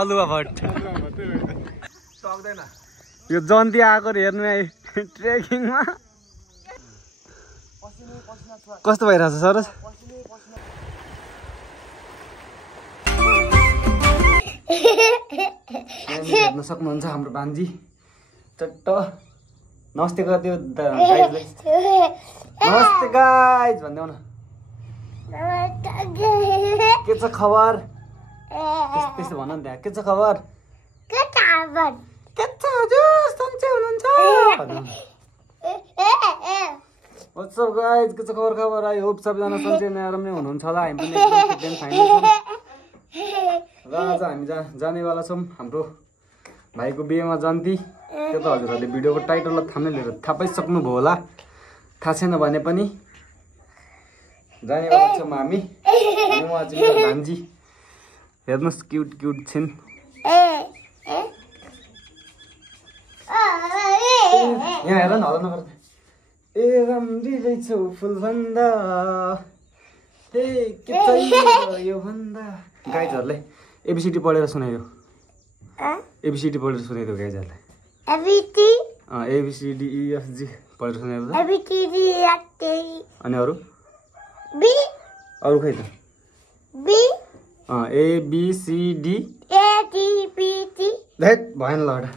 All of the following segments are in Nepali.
अलुवा भट यो जन्ती आएको हेर्नु ट्रेकिङमा कस्तो भइरहेछ सरोज हेर्न सक्नुहुन्छ हाम्रो भान्जी चट्ट नमस्ते गरिदियो नमस्ते गाइज भनिदेऊ न के छ खबर त्यस्तो भन नि त्यहाँ के छ खबर के छ हजुर सन्चै हुनुहुन्छ व्हाट्सअप गाइज के छ खबर आई होप सबैजना सन्चै आराममै हुनुहुन्छ होला हामी पनि एकदम फिट एन्ड फाइन छौँ र आज हामी जानेवाला छौँ हाम्रो भाइको बिहेमा जन्ती त्यो त हजुरहरूले भिडियोको टाइटल र थम्बनेलहरु थाहा पाइसक्नुभयो होला थाहा छैन भने पनि जानेवाला छौँ हामी अनि म आज मेरो भान्जी हेर्नुहोस् क्युट क्युट छिन् यहाँ हेर न हल्ला नगर ए राम्री रहेछौ फुलभन्दा हे के चाहियो यो भन्दा गाइजहरुले एबीसीडी पढेर सुनाइयो एबीसीडी पढेर सुनाइदियो गाइजहरुले एबीसीडी ईएफजी पढेर सुनाइदियो एबीसीडी अनि अरु बी अरु खै त बी एबीसीडी एटीपीटी देख भएन ल एउटा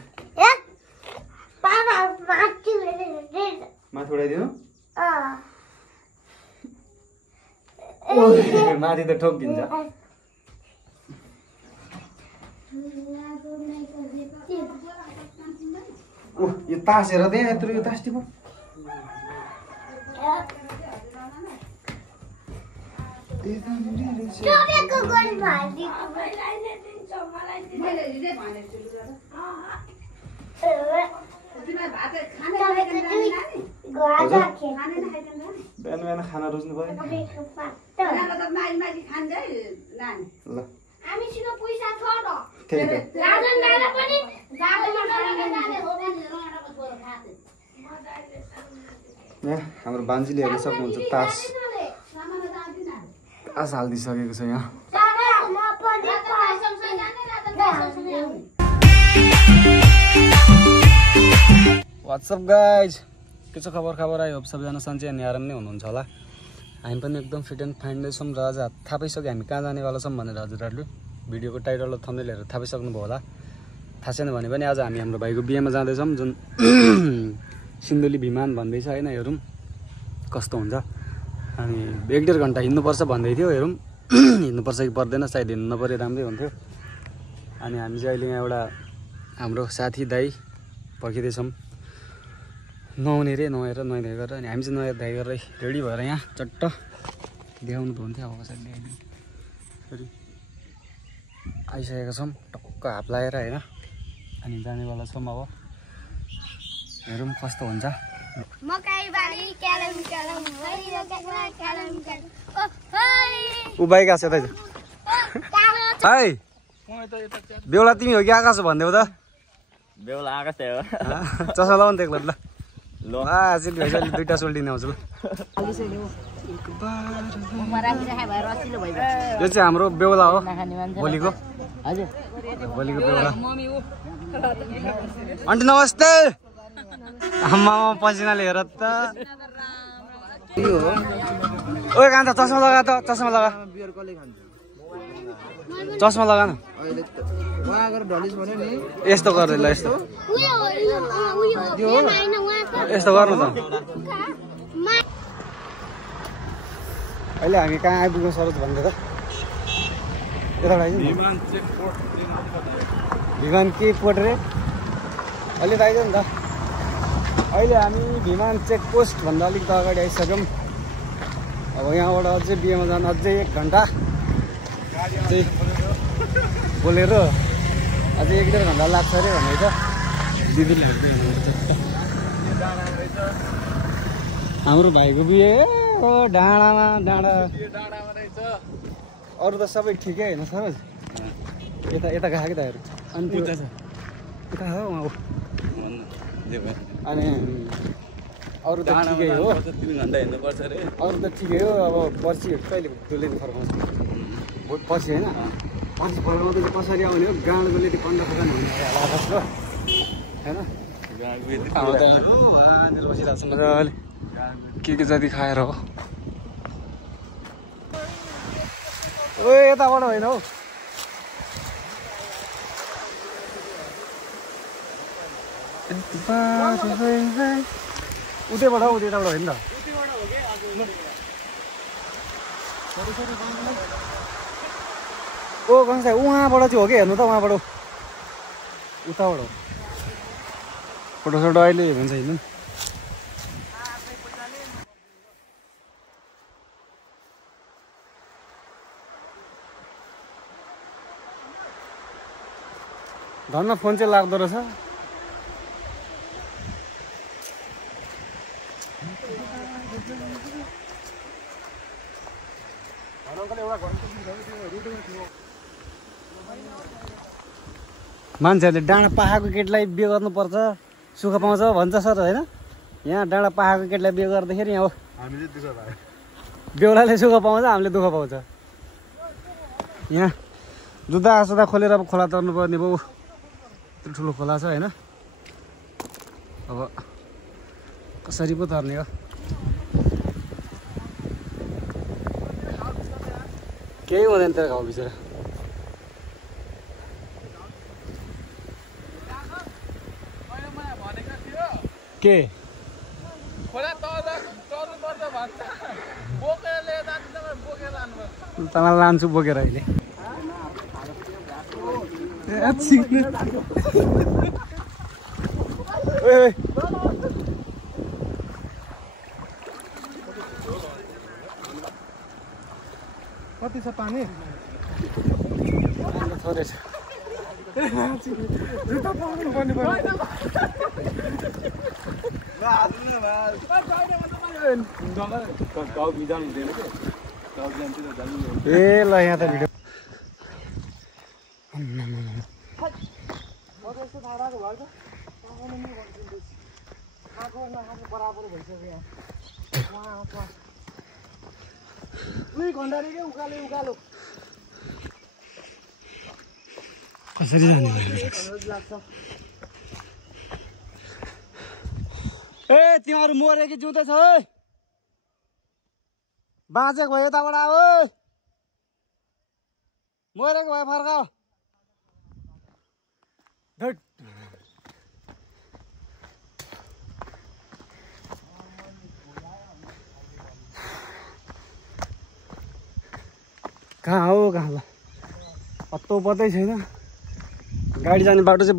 माथि उडाइदिनु माथि त ठोकिन्छ यो तास हेर त्यहाँ यत्रो यो तास टिपो बिहान बिहान खाना रोज्नु पर्यो हाम्रो बान्जीले हेर्न सक्नुहुन्छ तास तास हालिदिइसकेको छ यहाँ व्हाट्सअप गाइज के छ खबर आयो सबैजना सन्चै अनि आराम नै हुनुहुन्छ होला हामी पनि एकदम फिट एन्ड फाइन छौँ र आज थाहा पाइसक्यो हामी कहाँ जानेवाला छौँ भनेर हजुरहरूले भिडियोको टाइटल र थम्बनेलहरु थाहा पाइसक्नुभयो होला थाहा छैन भने पनि आज हामी हाम्रो भाइको बिहेमा जाँदैछौँ जुन सिन्धुली विमान भन्दैछ होइन हेरौँ कस्तो हुन्छ अनि 1-1.5 घन्टा हिँड्नुपर्छ भन्दै थियो हेरौँ हिँड्नुपर्छ कि पर्दैन सायद हिँड्नु नपरे राम्रै हुन्थ्यो अनि हामी चाहिँ अहिले यहाँ एउटा हाम्रो साथी दाइ पर्खिँदैछौँ नुहाउने रे नुहाएर नुहाइ गरेर अनि हामी चाहिँ नुहाइ धुवाइ गरेर रेडी भएर यहाँ चट्ट देखाउनु त हुन्थ्यो अब कसरी देखाइदिनु फेरि आइसकेका छौँ टक्क हाप लगाएर होइन अनि जानेवाला छौँ अब हेरौँ कस्तो हुन्छ ऊ बाइक आएको छ दाजु है बेहुला तिमी हो कि आकाश हो भनिदेऊ त बेहुला आकाश हो चस्मा लगाउनु त एकल ल ल आसिल भइसक्यो दुईटा सोल्टिने आउँछ ल यो चाहिँ हाम्रो बेहुला हो भोलिको भोलिको बेहुला आन्टी नमस्ते आमा पसिनाले हेर त ओ कान्ता चस्मा लगा त चस्मा लगा चस्मा लगा न यस्तो गर्दै ल यस्तो यस्तो गर्नु त अहिले हामी कहाँ आइपुग्यौँ सरोज भन्दै त यताबाट आइज विमान के पोर्ट रे अहिले त आइज नि त अहिले हामी विमान चेकपोस्ट भन्दा अलिक त अगाडि आइसक्यौँ अब यहाँबाट अझै बिहेमा जान अझै 1 घन्टा चाहिँ बोलेर अझै 1-1.5 घन्टा लाग्छ अरे भनेको छ दिदीले हाम्रो भाइको बिहे हो डाँडामा डाँडा अरू त सबै ठिकै होइन सरोज यता यता गएको कि त हेर अनि त्यो यता हो अनि अरू त ठिकै हो 3 घन्टा हिँड्नुपर्छ अरे अरू त ठिकै हो अब पर्सि कहिले डुलेन फर्काउँछ बहुत पछि होइन पछि फर्काउँदा चाहिँ कसरी आउने हो गाँडोले त्यो कन्डा फकान हुने आकाश र होइन यहाँनिर बसिरहेको छ मजाले के जति खाएर हो ओ यताबाट होइन हौ उतैबाट हौ उतैबाट होइन त ओ कन्छ उहाँबाट चाहिँ हो कि हेर्नु त उहाँबाट उताबाट हो फोटोसोटो अहिले हुन्छ हिँड्नु धन्न फोन चाहिँ लाग्दो रहेछ मान्छेहरूले डाँडा पाखाको केटीलाई बिहे गर्नुपर्छ सुख पाउँछ भन्छ सर होइन यहाँ डाँडा पाखाको केटीलाई बिहे गर्दाखेरि यहाँ हो बेहुलाले सुख पाउँछ हामीले दुःख पाउँछ यहाँ जुत्ता सुत्ता खोलेर अब खोला तर्नु पर्ने भयो यत्रो ठुलो खोला छ होइन अब कसरी पो तर्ने हो केही हुँदैन त्यो घाउ बिचरा के तँलाई लान्छु बोकेर अहिले कति छ पानी थोरै छ जुत्ता पाउनु पर्ने ए ल यहाँ त भिडियो बराबर भइसक्यो घन्टा रे उकालो उकालो कसरी जाने ए तिमीहरू मरे कि जिउँदै छ है बाँचेको भयो यताबाट आऊ मरेको भयो फर्काऊ कहाँ हो कहाँ ल पत्तो पत्तै छैन गाडी जाने बाटो चाहिँ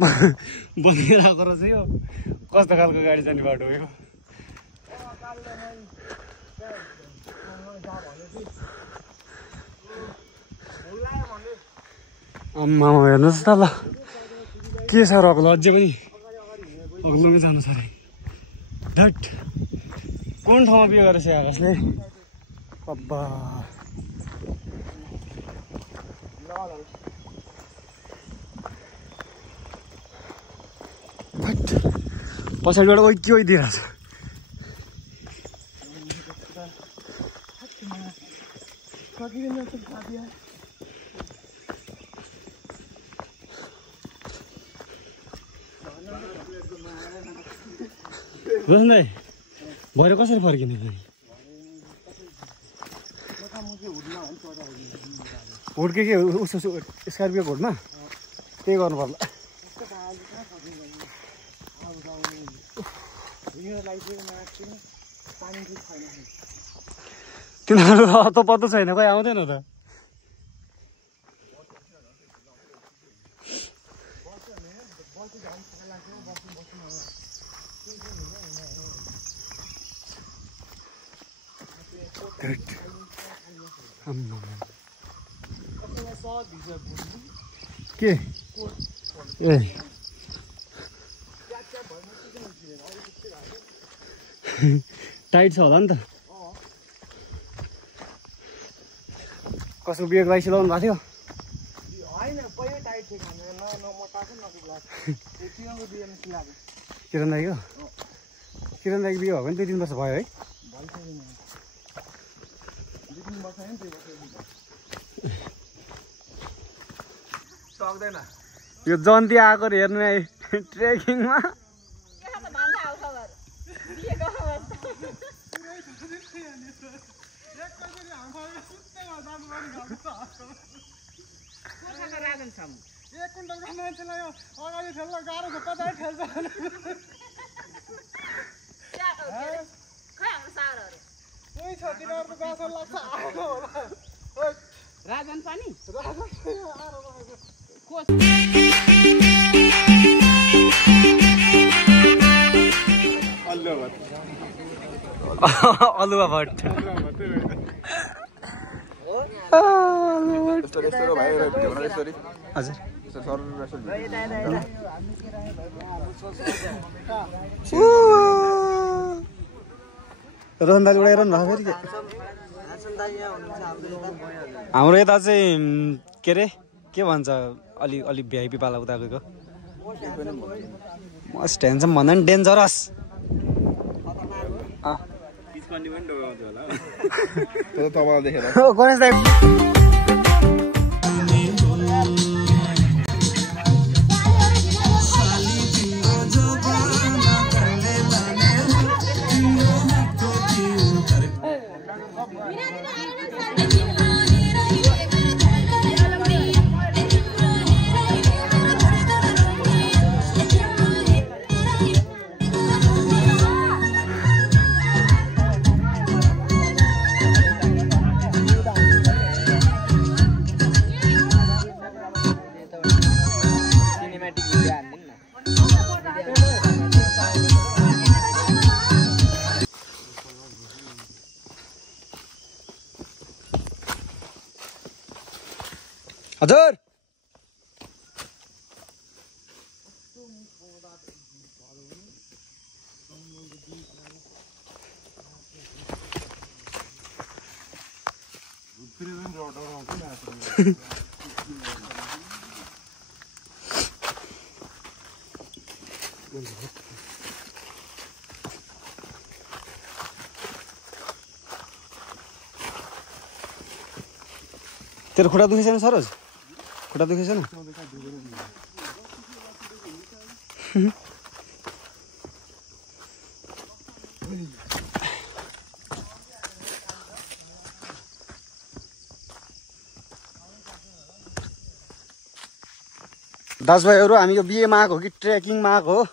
बनिएर आएको रहेछ यो कस्तो खालको गाडी जाने बाटो हो यो आम्मा हेर्नुहोस् त ल के छ र अग्लो अझै पनि अग्लोमै जानु छ अरे धट कुन ठाउँमा बिहे गरेछ आकाशले अब्बा पछाडिबाट ओइ के दिइरहेछ रोशन दाइ भरे कसरी फर्किने हुड के उसो स्कर्पियो हुडमा त्यही गर्नु पर्ला तिनीहरू हत्तो पत्तो छैन कोही आउँदैन त के ए टाइट छ होला नि त कसको बिहेको लागि सिलाउनु भएको थियो किरण दाईको किरण दाईको बिहे भएको नि 2-3 वर्ष भयो है सक्दैन यो जन्ती आएको हेर्नु है ट्रेकिङमा एक कुन्टलको मान्छेलाई अगाडि ठेल्न गाह्रो छ पछाडि ठेल्छ कोही छ तिनीहरूको गाँस लाग्छ आएको होला राजन पनि अलुवा भट्ट हजुर रन्दाज उडाइरहनु भएको फेरि हाम्रो यता चाहिँ के अरे के भन्छ अलि भिआइपी पाला उता गएको मस्ट ह्यान्डसम भन्दा पनि डेन्जरस गणेश दाइ हजुर तेरो खुट्टा दुखेको छैन सरोज खुट्टा दुखेको छैन दाजुभाइहरू हामी यो बिहेमा आएको हो कि ट्रेकिङमा आएको हो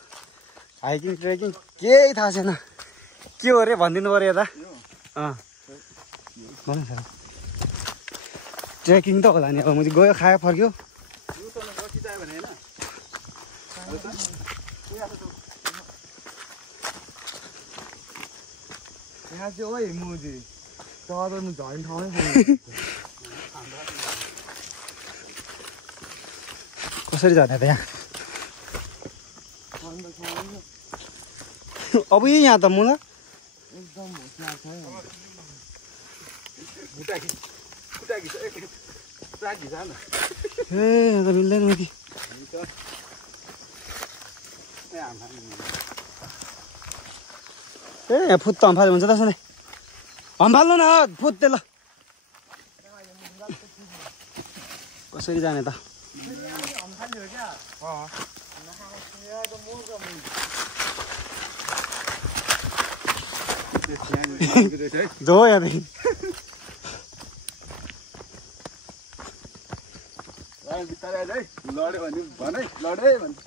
हाइकिङ ट्रेकिङ केही थाहा छैन के हो अरे भनिदिनु पऱ्यो यता भन्नु सर ट्रेकिङ त होला नि अब मैले गयो खायो फर्क्यो यहाँ चाहिँ ओइ मुजी तर्नु झन् ठाउँमै कसरी जाने त यहाँ अब यहाँ त मुला एकदम ए त मिल्दैन कि ए यहाँ फुत त हम्फाले हुन्छ त सुने हम्फाल्नु न फुत ल कसरी जाने त जो यहाँदेखि लड्यो भने भन लडे भन्छ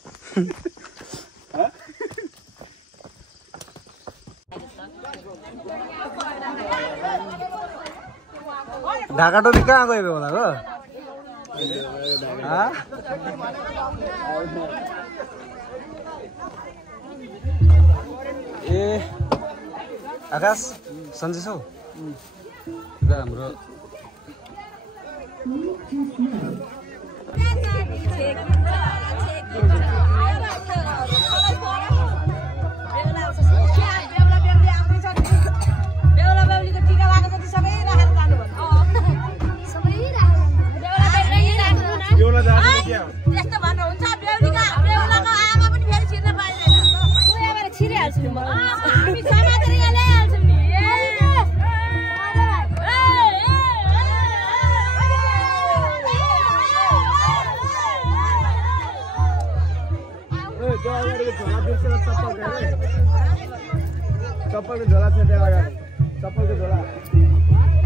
ढाका टोपी कहाँ गएको होला हो ए आकाश सन्चै छौ हाम्रो त्यस्तो भन्नु हुन्छ बेहुलीको आमा पनि फेरि छिर्न पाइदैन उयाबाट छिरिहाल्छु नि हामी समातेर यहाँ ल्याइहाल्छौँ नि त्यो अगाडिको झोला बिर्सेर चप्पल गरे चप्पलको झोला छ त्यहाँ अगाडि चप्पलको झोला